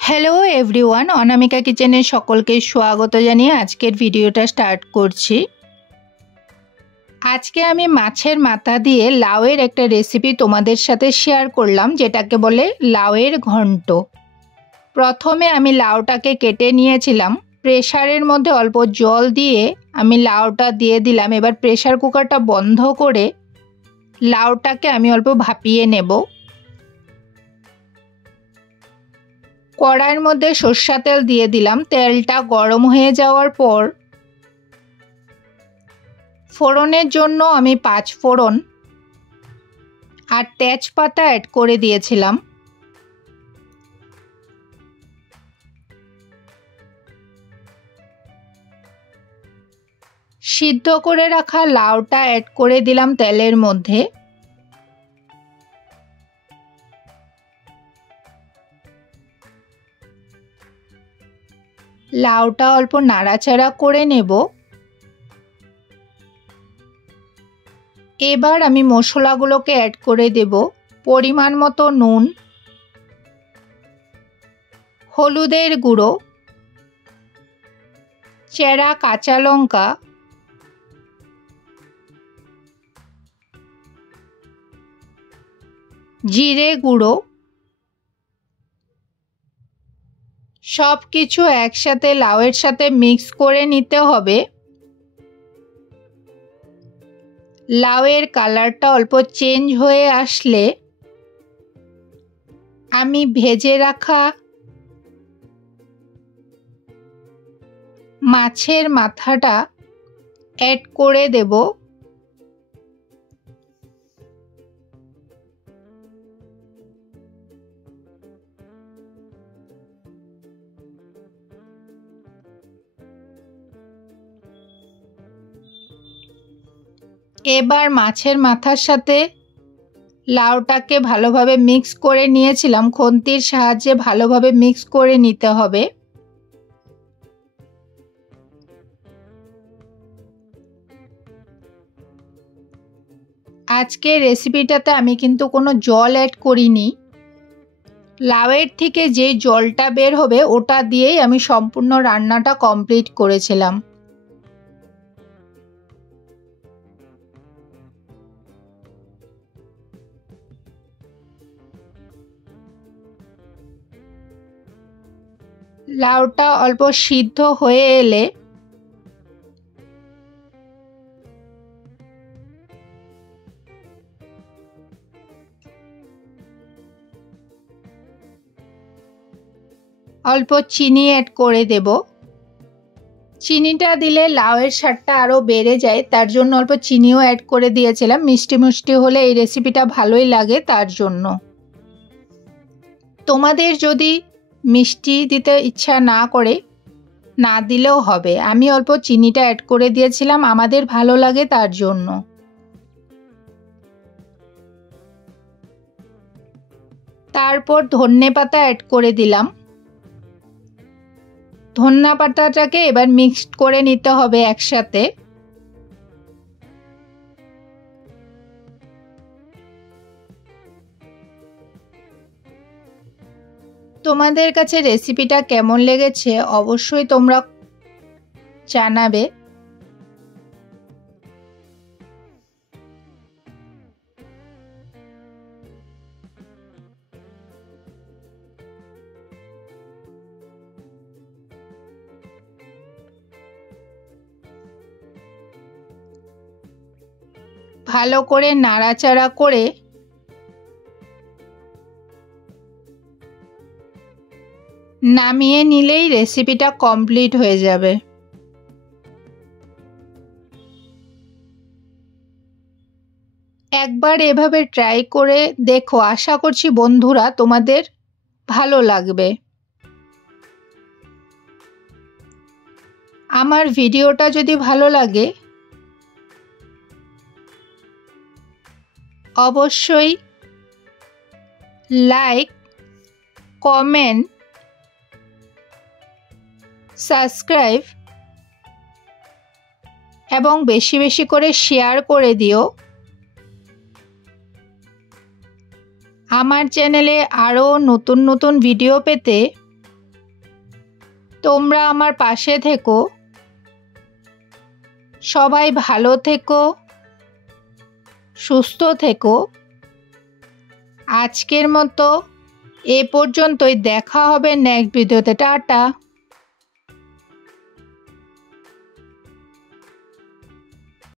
Hello everyone, অনামিকা কিচেনে সকলকে স্বাগত জানিয়ে আজকের ভিডিওটা স্টার্ট করছি। আজকে আমি মাছের মাথা দিয়ে লাউয়ের একটা রেসিপি তোমাদের সাথে শেয়ার করলাম, যেটাকে বলে লাউয়ের ঘন্ট। প্রথমে আমি লাউটাকে কেটে নিয়েছিলাম, প্রেসারের মধ্যে অল্প জল দিয়ে আমি লাউটা দিয়ে দিলাম। এবার প্রেসার কুকারটা বন্ধ করে লাউটাকে আমি অল্প ভাপিয়ে নেব। কড়াইয়ের মধ্যে সরষা তেল দিয়ে দিলাম। তেলটা গরম হয়ে যাওয়ার পর ফোড়নের জন্য আমি 5 ফোড়ন আর তেজপাতা অ্যাড করে দিয়েছিলাম। সিদ্ধ করে রাখা লাউটা অ্যাড করে দিলাম তেলের মধ্যে। লাউটা অল্প নাড়াচাড়া করে নেব। এবার আমি মশলাগুলোকে অ্যাড করে দেব। পরিমাণ মতো নুন, হলুদের গুঁড়ো, চেরা কাঁচা লঙ্কা, জিরে গুঁড়ো, সব কিছু একসাথে লাউয়ের সাথে মিক্স করে নিতে হবে। লাউয়ের কালারটা অল্প চেঞ্জ হয়ে আসলে আমি ভেজে রাখা মাছের মাথাটা অ্যাড করে দেব। এবার মাছের মাথার সাথে লাউটাকে ভালোভাবে মিক্স করে নিয়েছিলাম, খুন্তির সাহায্যে ভালোভাবে মিক্স করে নিতে হবে। আজকের রেসিপিটাতে আমি কিন্তু কোনো জল অ্যাড করিনি। লাউয়ের থেকে যে জলটা বের হবে ওটা দিয়েই আমি সম্পূর্ণ রান্নাটা কমপ্লিট করেছিলাম। লাউটা অল্প সিদ্ধ হয়ে এলে অল্প চিনি অ্যাড করে দেব। চিনিটা দিলে লাউয়ের স্বাদটা আরও বেড়ে যায়, তার জন্য অল্প চিনিও অ্যাড করে দিয়েছিলাম। মিষ্টি মিষ্টি হলে এই রেসিপিটা ভালোই লাগে, তার জন্য। তোমাদের যদি মিষ্টি দিতে ইচ্ছা না করে না দিলেও হবে, আমি অল্প চিনিটা অ্যাড করে দিয়েছিলাম, আমাদের ভালো লাগে তার জন্য। তারপর ধনেপাতা অ্যাড করে দিলাম। ধনেপাতাটাকে এবার মিক্সড করে নিতে হবে একসাথে। তোমাদের কাছে রেসিপিটা কেমন লেগেছে অবশ্যই তোমরা জানাবে। ভালো করে নাড়াচাড়া করে নামিয়ে নিলেই রেসিপিটা কমপ্লিট হয়ে যাবে। একবার এভাবে ট্রাই করে দেখো, আশা করছি বন্ধুরা তোমাদের ভালো লাগবে। আমার ভিডিওটা যদি ভালো লাগে অবশ্যই লাইক, কমেন্ট, সাবস্ক্রাইব এবং বেশি বেশি করে শেয়ার করে দিও। আমার চ্যানেলে আরও নতুন নতুন ভিডিও পেতে তোমরা আমার পাশে থেকো। সবাই ভালো থেকো, সুস্থ থেকো। আজকের মতো এ পর্যন্তই। দেখা হবে নেক্সট ভিডিওতে। টাটা।